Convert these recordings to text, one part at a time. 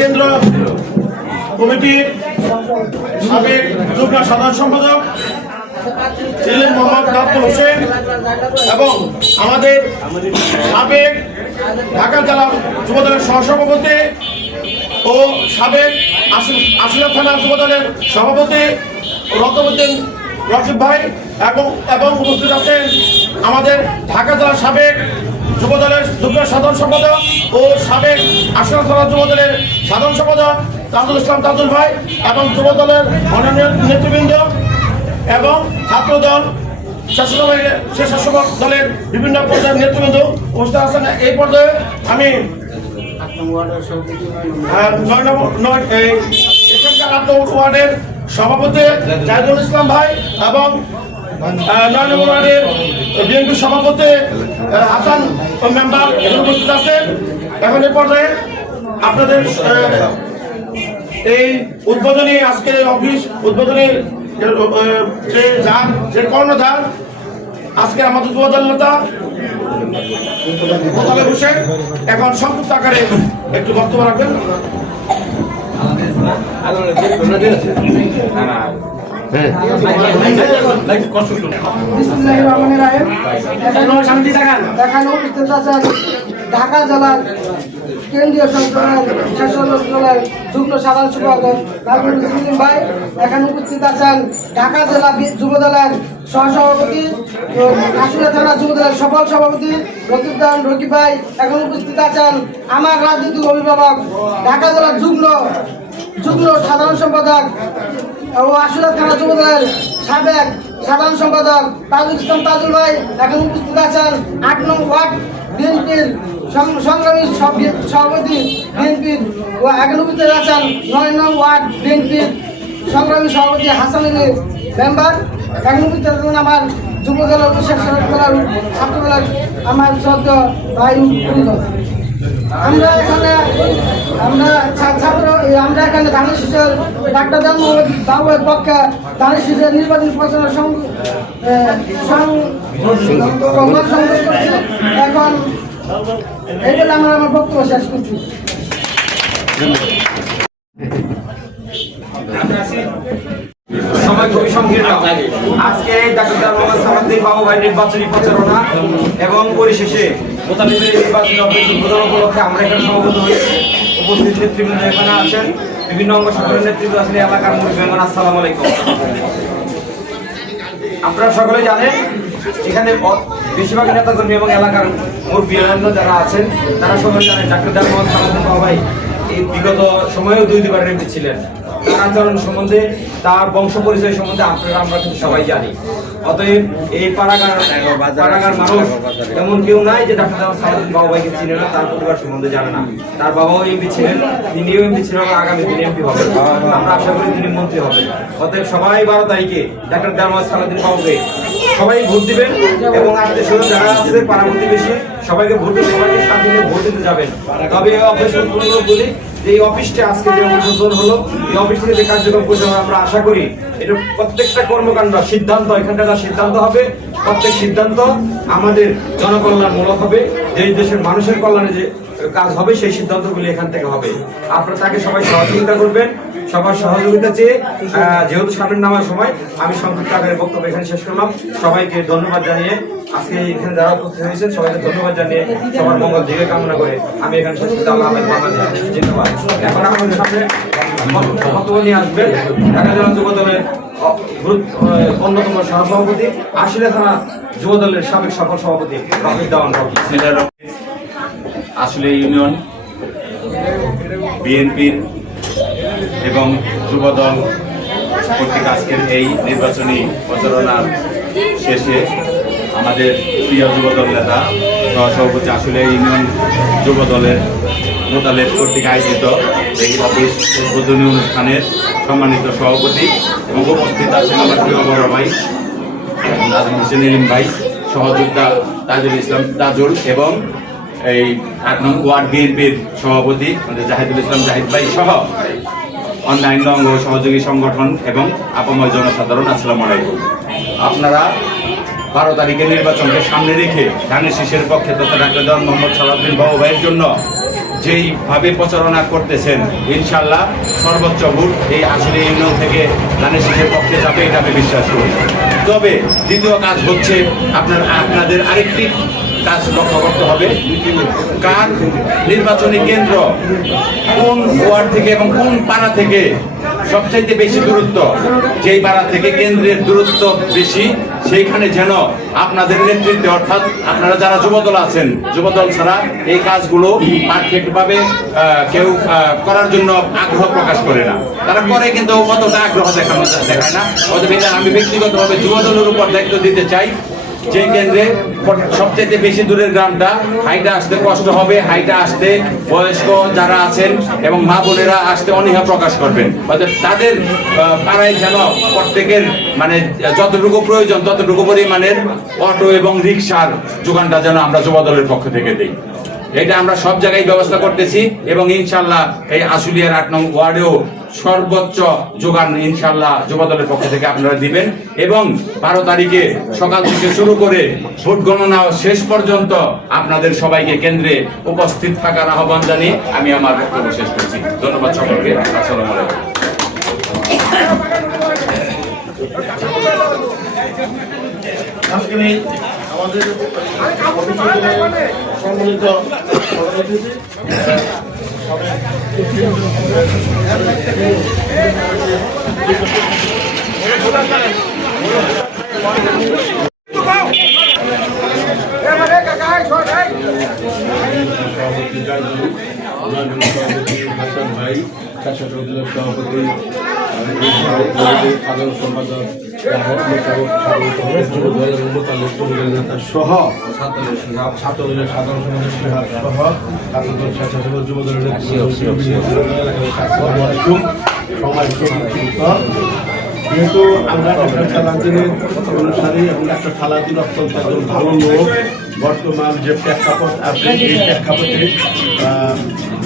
কেন্দ্র কমিটির সাবেক যুগ্ম সাধারণ সম্পাদক ছিলেন মোহাম্মদ নাজমুল হোসেন এবং আমাদের সাবেক ঢাকা জেলা যুবদলের সহসভাপতি ও সাবেক আশুলিয়া থানা যুবদলের সভাপতি রতবুদ্দিন রশিদ ভাই এবং উপস্থিত আছেন আমাদের ঢাকা জেলার সাবেক যুবদলের যুগ্ম সাধারণ সম্পাদক ও সাবেক আশুলিয়া থানা যুবদলের সাধারণ সম্পাদক তাজুল ইসলাম তাজুল ভাই এবং যুবদলের অন্যান্য নেতৃবৃন্দ এবং ছাত্রদল স্বেচ্ছাসেবক দলের বিভিন্ন পর্যায়ের নেতৃবৃন্দ উপস্থিত আছেন। এই পর্যায়ে আমি ওয়ার্ডের সভাপতি জাহিদুল ইসলাম ভাই এবং 9 নম্বর ওয়ার্ডের বিএনপি সভাপতি হাসান মেম্বার উপস্থিত আছেন। এখন এই পর্যায়ে আপনাদের এই উদ্বোধনী আজকের অফিস উদ্বোধনী যে কর্ণধার আজকে আমাদের যুবদল নেতা মোতালেব হোসেন এখন সংক্ষিপ্ত আকারে একটু বক্তব্য রাখবেন। ঢাকা জেলার কেন্দ্রীয় সংসদের যুগ্ম সাধারণ সম্পাদক নাজমুল হোসেন ভাই এখানে উপস্থিত আছেন। ঢাকা জেলা যুবদলের সহসভাপতি আশুলিয়া থানা যুবদলের সফল সভাপতি রকিবদান রকিব ভাই এখন উপস্থিত আছেন। আমার রাজনৈতিক অভিভাবক ঢাকা জেলার যুগ্ম সাধারণ সম্পাদক ও আশুলিয়া থানা যুবদলের সাবেক সাধারণ সম্পাদক তাজুল ইসলাম তাজুল ভাই এখন উপস্থিত আছেন। 8 নং ওয়ার্ড বিএনপির সংগ্রামী সভাপতি বিএনপির এখন উপস্থিত আছেন। 9 নং ওয়ার্ড বিএনপির সংগ্রামী সভাপতি হাসান আলী মেম্বার এখন উপস্থিত আছেন। আমার যুবদলের ছাত্রদলের আমার শ্রদ্ধ ভাই আমরা এখানে ধানের শীষের ডাক্তার দাওয়ের পক্ষে ধানের শীষের নির্বাচনী প্রচারের এখন এই বলে আমরা আমার বক্তব্য শেষ করছি। সময় খুবই সংকীর্ণ। আজকে ডাক্তার মোহাম্মদ সালাউদ্দিন বাবু ভাই নির্বাচনী প্রচারণা এবং পরিশেষে মোতালেবের নির্বাচনী অফিস উদ্বোধন উপলক্ষে আমরা এখানে সমবেত হয়েছি। উপস্থিত নেতৃবৃন্দ এখানে আছেন, বিভিন্ন অঙ্গ সংগঠনের নেতৃত্ব আছেন, এলাকার মুরব্বিগণ, আসসালামু আলাইকুম। আপনারা সকলে জানেন এখানে বেশিরভাগ নেতাকর্মী এবং এলাকার মুরব্বিগণ যারা আছেন তারা সকলে জানেন ডাক্তার মোহাম্মদ সালাউদ্দিন বাবু ভাই এই বিগত সময়েও 2 বার এমপি ছিলেন। তার আচরণ সম্বন্ধে, তার বংশ পরিচয় সম্বন্ধে আমরা কিন্তু সবাই জানি। অতএব এই পাড়াগার মানুষ এমন কেউ নাই যে ডাক্তার সালাউদ্দিন বাবু ভাইকে চিনে না, তার পরিবার সম্বন্ধে জানে না। তার বাবাও এমপি ছিলেন, তিনিও এমপি ছিলেন এবং আগামী দিনে এমপি হবেন। আমরা আশা করি তিনি মন্ত্রী হবেন। অতএব সবাই 12 তারিখে ডাক্তার মোহাম্মদ সালাউদ্দিন বাবুকে সবাই ভোট দিবেন এবং আত্মীয় স্বজন যারা আছে পাড়া প্রতিবেশী সবাইকে ভোট দিয়ে সবাইকে সাথে ভোট দিতে যাবেন। তবে এই অফিস বলি এই অফিসটা আজকে যে উদ্বোধন হলো, এই অফিস থেকে যে কার্যক্রম করতে হবে আমরা আশা করি এটা প্রত্যেকটা কর্মকাণ্ড সিদ্ধান্ত এখানকার যা সিদ্ধান্ত হবে প্রত্যেক সিদ্ধান্ত আমাদের জনকল্যাণমূলক হবে, দেশের মানুষের কল্যাণে যে কাজ হবে সেই সিদ্ধান্তগুলি এখান থেকে হবে। আপনারা তাকে সবাই সহযোগিতা করবেন। সবার সহযোগিতা চেয়ে যেহেতু সামনে নামার সময় আমি সংক্ষিপ্ত আকারে বক্তব্য এখানে শেষ করলাম। সবাইকে ধন্যবাদ জানিয়ে আজকে এখানে যারা উপস্থিত হয়েছেন সবাইকে ধন্যবাদ জানিয়ে সবার মঙ্গল দিকে কামনা করে আমি এখানে শেষ করতে আল্লাহ ধন্যবাদ। এখন আমাদের সামনে বক্তব্য নিয়ে আসবেন ঢাকা জেলা যুবদলের অন্যতম সহসভাপতি আশুলিয়া থানা যুবদলের সাবেক সফল সভাপতি রকিবদান আশুলিয়া ইউনিয়ন বিএনপির এবং যুবদল কর্তৃক আজকের এই নির্বাচনী প্রচারণার শেষে আমাদের প্রিয় যুবদল নেতা সভাপতি আসলে ইউনিয়ন যুবদলের মোতালেব কর্তৃক আয়োজিত এই অফিস উদ্বোধনী অনুষ্ঠানের সম্মানিত সভাপতি এবং উপস্থিত আছেন আমার প্রিয় বড় ভাই নাজমুল হোসেন ইলিম ভাই, সহযোদ্ধা তাজুল ইসলাম তাজুল এবং এই ৮ নং ওয়ার্ড বিএনপির সভাপতি জাহিদুল ইসলাম জাহিদ ভাই সহ অন্যান্য অঙ্গ সহযোগী সংগঠন এবং আপাময় জনসাধারণ, আসসালামু আলাইকুম। আপনারা 12 তারিখের নির্বাচনকে সামনে রেখে ধানের শীষের পক্ষে তথা ডাক্তার মোহাম্মদ সালাউদ্দিন বাবু ভাইয়ের জন্য যেইভাবে প্রচারণা করতেছেন, ইনশাল্লাহ সর্বোচ্চ ভোট এই আসলে ইউনিয়ন থেকে ধানের শীষের পক্ষে যাবে, এটা আমি বিশ্বাস করি। তবে দ্বিতীয় কাজ হচ্ছে আপনাদের আরেকটি কাজ লক্ষ্য করতে হবে, কার নির্বাচনী কেন্দ্র কোন ওয়ার্ড থেকে এবং কোন পাড়া থেকে সবচাইতে বেশি দূরত্ব, যেই পাড়া থেকে কেন্দ্রের দূরত্ব বেশি সেইখানে যেন আপনাদের নেতৃত্বে, অর্থাৎ আপনারা যারা যুবদল আছেন, যুবদল ছাড়া এই কাজগুলো পারফেক্ট ভাবে কেউ করার জন্য আগ্রহ প্রকাশ করে না। তারা করে কিন্তু অতটা আগ্রহ দেখায় না। অতএব আমি ব্যক্তিগতভাবে যুবদলের উপর দায়িত্ব দিতে চাই, যে কেন্দ্রে সবচেয়ে বেশি দূরের গ্রামটা, হাইটা আসতে কষ্ট হবে, হাইটা আসতে বয়স্ক যারা আছেন এবং মা বোনেরা আসতে অনীহা প্রকাশ করবেন। অর্থাৎ তাদের পাড়ায় যেন প্রত্যেকের মানে যতটুকু প্রয়োজন ততটুকু পরিমাণের অটো এবং রিক্সার যোগানটা যেন আমরা যুবদলের পক্ষ থেকে দিই। এটা আমরা সব জায়গায় ব্যবস্থা করতেছি এবং ইনশাল্লাহ এই আশুলিয়ার ৮ নং ওয়ার্ডেও সর্বোচ্চ যোগান ইনশাল্লাহ যুবদলের পক্ষ থেকে আপনারা দিবেন এবং 12 তারিখে সকাল থেকে শুরু করে ভোট গণনা শেষ পর্যন্ত আপনাদের সবাইকে কেন্দ্রে উপস্থিত থাকার আহ্বান জানিয়ে আমি আমার বক্তব্য শেষ করছি। ধন্যবাদ সকলকে। আসসালামু আলাইকুম। আজকে আমাদের সম্মানিত হাসান ভাই, শাসক সভাপতি, সাধারণ সম্পাদক সহ ছাত্রদলের সাধারণ সম্পাদক সহ ছাত্রদল স্বেচ্ছাসেবক যুবদলের যেহেতু আমরা ডক্টর সালাউদ্দিনের অনুসারী এবং ডক্টর সালাউদ্দিন অত্যন্ত একজন ভালো লোক, বর্তমান যে প্রেক্ষাপট আছে এই প্রেক্ষাপটে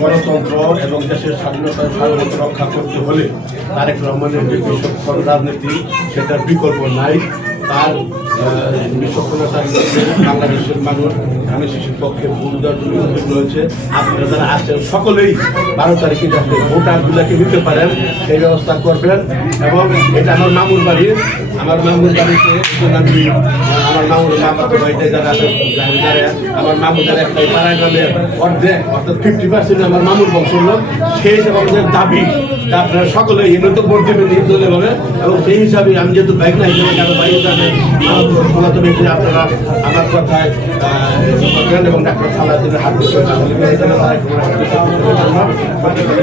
গণতন্ত্র এবং দেশের স্বাধীনতা সার্বভৌমত্ব রক্ষা করতে হলে তারেক রহমানের যে বিচক্ষণ রাজনীতি সেটার বিকল্প নাই। তার বিচক্ষণতার বাংলাদেশের মানুষ ধানের শীষের পক্ষে ভোট দেওয়ার জন্য রয়েছে। আপনারা যারা আসছেন সকলেই 12 তারিখে যাতে ভোটারগুলোকে নিতে পারেন সেই ব্যবস্থা করবেন। এবং এটা আমার মামুর বাড়ি, আমার মামুর বাড়িতে আমার মামুর মামাতো ভাইটা যারা আছে আমার মামুর যারা একটা পাড়ায় গ্রামে অর্ধেক অর্থাৎ 50% আমার মামুর বংশ লোক, সেই হিসাবে আমাদের দাবি আপনারা সকলে এগুলো তো ভোট দেবেন নির্দলীয়ভাবে এবং সেই হিসাবে আমি যেহেতু বাইক না হিসেবে কারো বাইক আপনারা আমার কথায় এবং ডাক্তার সালাউদ্দিনের হাত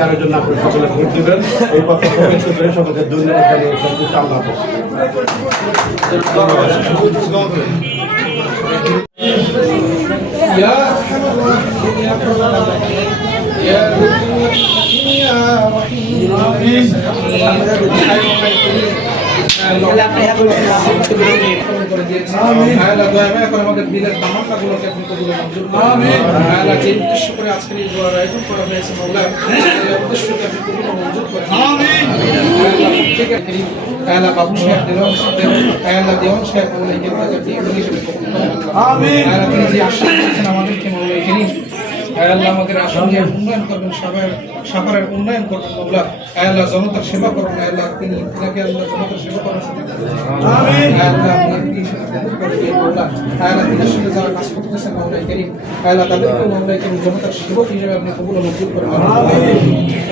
কারোর জন্য আপনারা সকলে ভোট দেবেন। এই কথা প্রকাশ করে সকলকে ধন্যবাদ জানিয়ে আমাদের দিলের তামান্নাগুলোকে আপনি কবুল মঞ্জুর করুন। যে উদ্দেশ্য করে আজকের এই দোয়ার আয়োজন করা হয়েছে মওলা, এই উদ্দেশ্যকে আপনি কবুল মঞ্জুর করুন। আল্লাহ বাবু সাহেব দেওয়ান সাহেব মওলা এই কেন্দ্রকে হিসেবে কবুল করুন। আল্লাহ তিনি যে আশীর্বাদ করেছেন আমাদেরকে মওলা তিনি আল্লাহ আমাদের আসনের উন্নয়ন করবেন, সাভারের উন্নয়ন করবেন মওলা। আল্লাহ জনতার সেবা করবেন, আল্লাহ তিনি তিনাকে আল্লাহ জনতার সেবা করার সুযোগ দেন। আল্লাহ আল্লাহ তিনার সাথে যারা কাজ করতেছেন মওলা করিম, আল্লাহ তাদেরকে মওলা করিম জনতার সেবক হিসেবে আপনি কবুল মঞ্জুর করবেন।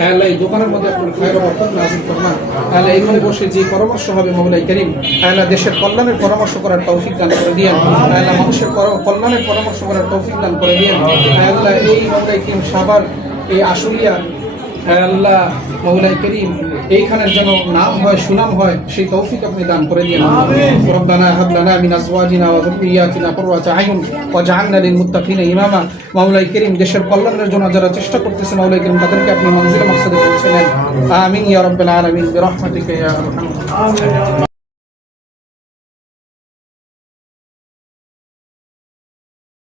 আল্লাহ এই দোকানের মধ্যে আপনি খায়র ও বরকত নাযিল ফরমান। আল্লাহ এখানে বসে যে পরামর্শ হবে মওলা করিম, আল্লাহ দেশের কল্যাণের পরামর্শ করার তৌফিক দান করে দিয়েন। আল্লাহ মানুষের কল্যাণের পরামর্শ করার তৌফিক দান করে দিয়েন। আল্লাহ এই মওলা করিম সাভার এই আশুলিয়া হ্যাঁ আল্লাহ মৌলাই করিম এইখানের যেন নাম হয় সুনাম হয় সেই তৌফিক আপনি দান করে দিন রব্বানা হাব লানা মিন আজওয়াজিনা ওয়া যুররিয়াতিনা কুররাতা আয়ুন ওয়াজআলনা লিল মুত্তাকিনা ইমামা মৌলাই করিম দেশের কল্যাণের জন্য যারা চেষ্টা করতেছে মৌলাই করিম তাদেরকে আপনি মনজিলে মাকসাদে পৌঁছে নেন আমিন ইয়া রাব্বাল আলামিন বিরহমাতিকা ইয়া আরহাম